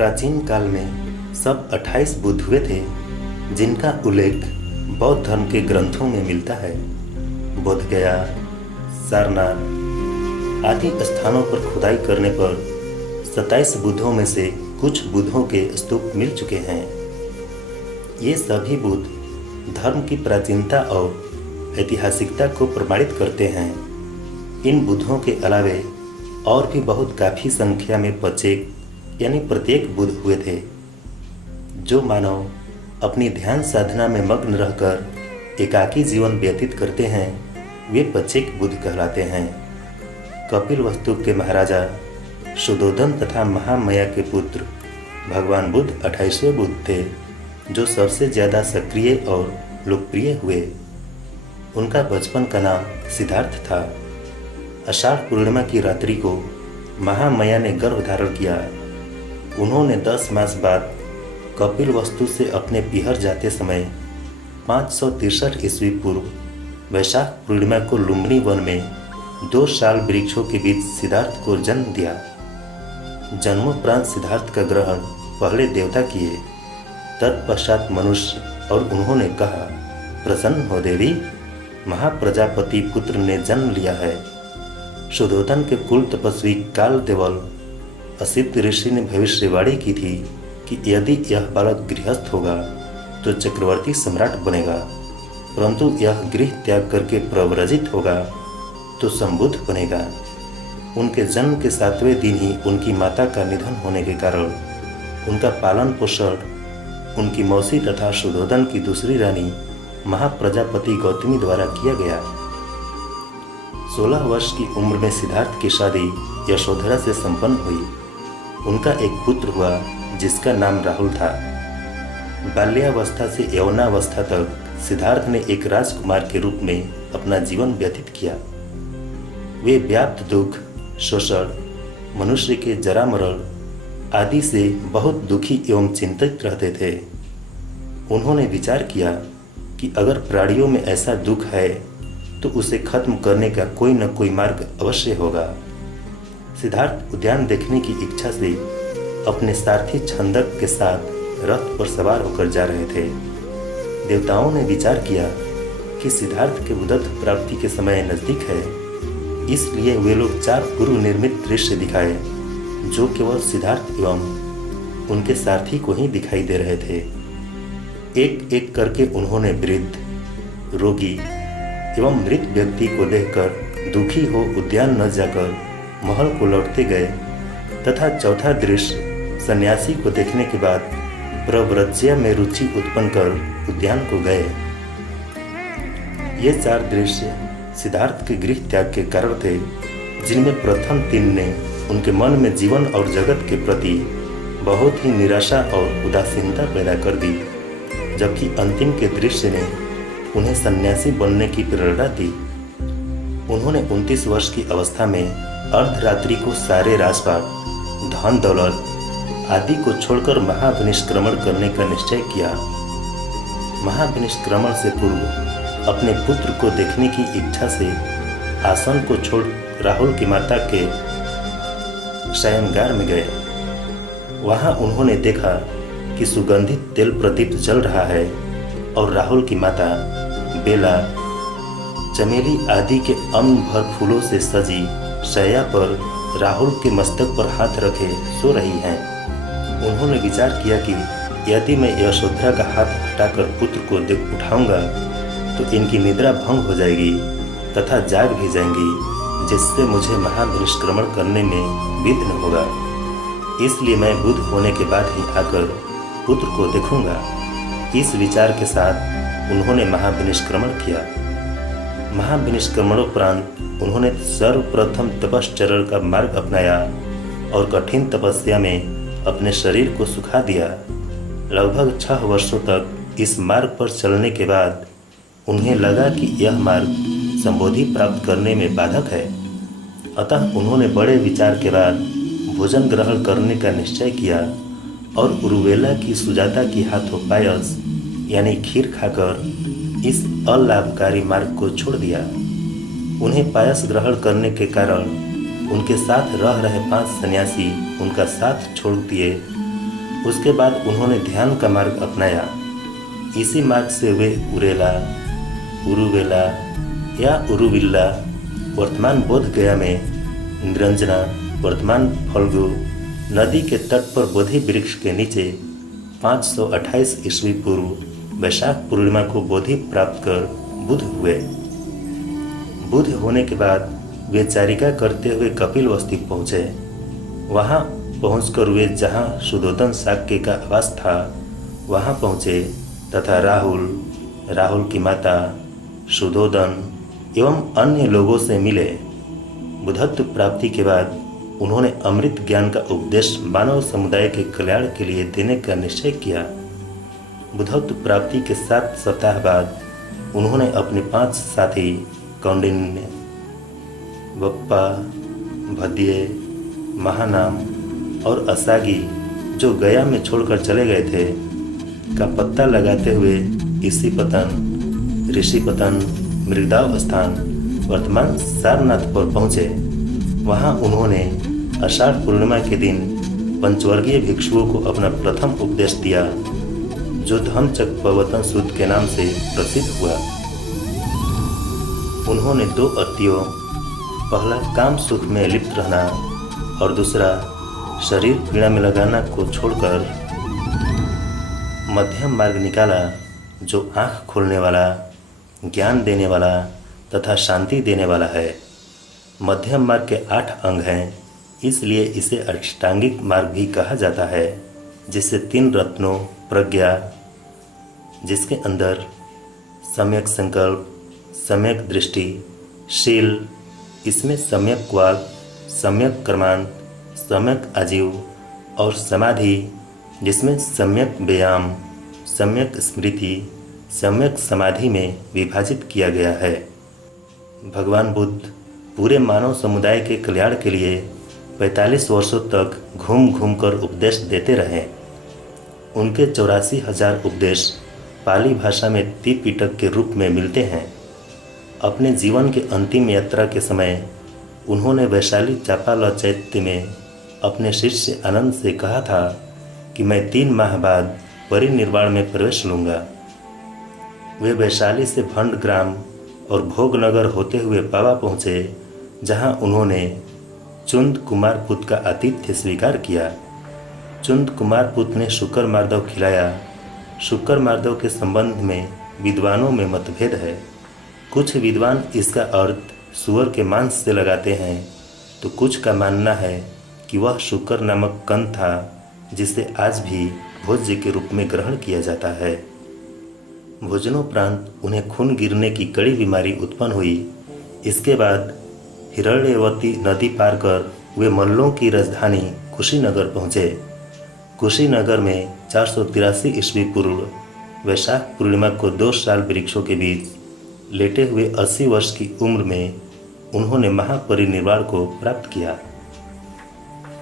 प्राचीन काल में सब 28 बुद्ध हुए थे, जिनका उल्लेख बौद्ध धर्म के ग्रंथों में मिलता है। बोध गया, सारनाथ आदि स्थानों पर खुदाई करने पर 27 बुद्धों में से कुछ बुद्धों के स्तूप मिल चुके हैं। ये सभी बुद्ध धर्म की प्राचीनता और ऐतिहासिकता को प्रमाणित करते हैं। इन बुद्धों के अलावे और भी बहुत काफ़ी संख्या में पचेक यानी प्रत्येक बुद्ध हुए थे। जो मानव अपनी ध्यान साधना में मग्न रहकर एकाकी जीवन व्यतीत करते हैं, वे पचेक बुद्ध कहलाते हैं। कपिलवस्तु के महाराजा शुद्धोधन तथा महामाया के पुत्र भगवान बुद्ध 28वें बुद्ध थे, जो सबसे ज़्यादा सक्रिय और लोकप्रिय हुए। उनका बचपन का नाम सिद्धार्थ था। आषाढ़ पूर्णिमा की रात्रि को महामाया ने गर्भ धारण किया। उन्होंने 10 मास बाद कपिलवस्तु से अपने पिहर जाते समय 563 ईस्वी पूर्व वैशाख पूर्णिमा को लुम्बिनी वन में 2 साल वृक्षों के बीच सिद्धार्थ को जन्म दिया। जन्मोपरांत सिद्धार्थ का ग्रहण पहले देवता किए, तत्पश्चात मनुष्य, और उन्होंने कहा, प्रसन्न हो देवी, महाप्रजापति पुत्र ने जन्म लिया है। शुद्धोधन के कुल तपस्वी काल देवल असित ऋषि ने भविष्यवाणी की थी कि यदि यह बालक गृहस्थ होगा तो चक्रवर्ती सम्राट बनेगा, परंतु यह गृह त्याग करके प्रव्रजित होगा तो संबुद्ध बनेगा। उनके जन्म के 7वें दिन ही उनकी माता का निधन होने के कारण उनका पालन पोषण उनकी मौसी तथा शुद्धोधन की दूसरी रानी महाप्रजापति गौतमी द्वारा किया गया। 16 वर्ष की उम्र में सिद्धार्थ की शादी यशोधरा से संपन्न हुई। उनका एक पुत्र हुआ जिसका नाम राहुल था। बाल्यावस्था से यौवनावस्था तक सिद्धार्थ ने एक राजकुमार के रूप में अपना जीवन व्यतीत किया। वे व्याप्त दुख, शोषण, मनुष्य के जरा मरण आदि से बहुत दुखी एवं चिंतित रहते थे। उन्होंने विचार किया कि अगर प्राणियों में ऐसा दुख है तो उसे खत्म करने का कोई न कोई मार्ग अवश्य होगा। सिद्धार्थ उद्यान देखने की इच्छा से अपने सारथी छंदक के साथ रथ पर सवार होकर जा रहे थे। देवताओं ने विचार किया कि सिद्धार्थ के बुद्धत्व प्राप्ति के समय नजदीक है, इसलिए वे लोग 4 पूर्व निर्मित दृश्य दिखाए, जो केवल सिद्धार्थ एवं उनके सारथी को ही दिखाई दे रहे थे। एक एक करके उन्होंने वृद्ध, रोगी एवं मृत व्यक्ति को देखकर दुखी हो उद्यान न जाकर महल को लौटते गए तथा चौथा दृश्य सन्यासी को देखने के बाद प्रव्रज्या में रुचि उत्पन्न कर उद्यान को गए। ये 4 दृश्य सिद्धार्थ के गृह त्याग के कारण थे, जिनमें प्रथम 3 ने उनके मन में जीवन और जगत के प्रति बहुत ही निराशा और उदासीनता पैदा कर दी, जबकि अंतिम के दृश्य ने उन्हें सन्यासी बनने की प्रेरणा दी। उन्होंने 29 वर्ष की अवस्था में अर्धरात्रि को सारे राजपाट, धन दौलत आदि को छोड़कर महाविनिष्क्रमण करने का निश्चय किया। महाविनिष्क्रमण से पूर्व अपने पुत्र को देखने की इच्छा से आसन को छोड़ राहुल की माता के शयनगार में गए। वहां उन्होंने देखा कि सुगंधित तेल प्रदीप जल रहा है और राहुल की माता बेला, चमेली आदि के अम्ल भर फूलों से सजी शैया पर राहुल के मस्तक पर हाथ रखे सो रही हैं। उन्होंने विचार किया कि यदि मैं यशोधरा का हाथ हटाकर पुत्र को देख उठाऊंगा तो इनकी निद्रा भंग हो जाएगी तथा जाग भी जाएंगी, जिससे मुझे महाविनिष्क्रमण करने में विघ्न होगा। इसलिए मैं बुद्ध होने के बाद ही आकर पुत्र को देखूंगा। इस विचार के साथ उन्होंने महाविनिष्क्रमण किया। महाविनिष्क्रमणोपरांत उन्होंने सर्वप्रथम तपश्चर्या का मार्ग अपनाया और कठिन तपस्या में अपने शरीर को सुखा दिया। लगभग 6 वर्षों तक इस मार्ग पर चलने के बाद उन्हें लगा कि यह मार्ग संबोधि प्राप्त करने में बाधक है। अतः उन्होंने बड़े विचार के बाद भोजन ग्रहण करने का निश्चय किया और उरुवेला की सुजाता की हाथों पायस यानी खीर खाकर इस अलाभकारी मार्ग को छोड़ दिया। उन्हें पायस ग्रहण करने के कारण उनके साथ रह रहे 5 सन्यासी उनका साथ छोड़ दिए उसके बाद उन्होंने ध्यान का मार्ग अपनाया। इसी मार्ग से वे उरेला, उरुवेला या उरुविल्ला, वर्तमान बोध गया में निरंजना, वर्तमान फल्गु नदी के तट पर बोधि वृक्ष के नीचे 528 ईस्वी पूर्व वैशाख पूर्णिमा को बोधि प्राप्त कर बुद्ध हुए। बुद्ध होने के बाद वे चारिका करते हुए कपिलवस्ती पहुँचे। वहाँ पहुंचकर वे जहाँ सुधोधन शाक्य का आवास था वहाँ पहुँचे तथा राहुल की माता, सुधोधन एवं अन्य लोगों से मिले। बुद्धत्व प्राप्ति के बाद उन्होंने अमृत ज्ञान का उपदेश मानव समुदाय के कल्याण के लिए देने का निश्चय किया। बुद्धत्व प्राप्ति के 7 सप्ताह बाद उन्होंने अपने 5 साथी कौंडिन्य, बप्पा, भद्ये, महानाम और असागी जो गया में छोड़कर चले गए थे का पत्ता लगाते हुए इसीपतन, ऋषिपतन, मृगदाव स्थान वर्तमान सारनाथ पर पहुँचे। वहाँ उन्होंने आषाढ़ पूर्णिमा के दिन पंचवर्गीय भिक्षुओं को अपना प्रथम उपदेश दिया जो धम्मचक्कप्रवर्तन सूत्र के नाम से प्रसिद्ध हुआ। उन्होंने 2 अतियों, पहला काम सुख में लिप्त रहना और दूसरा शरीर पीड़ा में लगाना को छोड़कर मध्यम मार्ग निकाला जो आँख खोलने वाला, ज्ञान देने वाला तथा शांति देने वाला है। मध्यम मार्ग के 8 अंग हैं, इसलिए इसे अष्टांगिक मार्ग भी कहा जाता है, जिससे 3 रत्नों प्रज्ञा, जिसके अंदर सम्यक संकल्प, सम्यक दृष्टि, शील, इसमें सम्यक वाग, सम्यक कर्मांत, सम्यक आजीव और समाधि, जिसमें सम्यक व्यायाम, सम्यक स्मृति, सम्यक समाधि में विभाजित किया गया है। भगवान बुद्ध पूरे मानव समुदाय के कल्याण के लिए 45 वर्षों तक घूम घूम कर उपदेश देते रहे। उनके 84,000 उपदेश पाली भाषा में त्रिपिटक के रूप में मिलते हैं। अपने जीवन के अंतिम यात्रा के समय उन्होंने वैशाली चापाला चैत्य में अपने शिष्य आनंद से कहा था कि मैं 3 माह बाद परिनिर्वाण में प्रवेश लूँगा। वे वैशाली से भंडग्राम और भोगनगर होते हुए पावा पहुँचे, जहाँ उन्होंने चुंद कुमारपुत का आतिथ्य स्वीकार किया। चुंद कुमारपुत ने शुक्र मार्दव खिलाया। शुक्र मार्दव के संबंध में विद्वानों में मतभेद है। कुछ विद्वान इसका अर्थ सुअर के मांस से लगाते हैं, तो कुछ का मानना है कि वह शुक्र नामक कंद था जिसे आज भी भोज्य के रूप में ग्रहण किया जाता है। भोजनोपरांत उन्हें खून गिरने की कड़ी बीमारी उत्पन्न हुई। इसके बाद हिरण्यवती नदी पार कर वे मल्लों की राजधानी कुशीनगर पहुँचे। कुशीनगर में 483 ईस्वी पूर्व वैशाख पूर्णिमा को 2 साल वृक्षों के बीच लेटे हुए 80 वर्ष की उम्र में उन्होंने महापरिनिर्वाण को प्राप्त किया।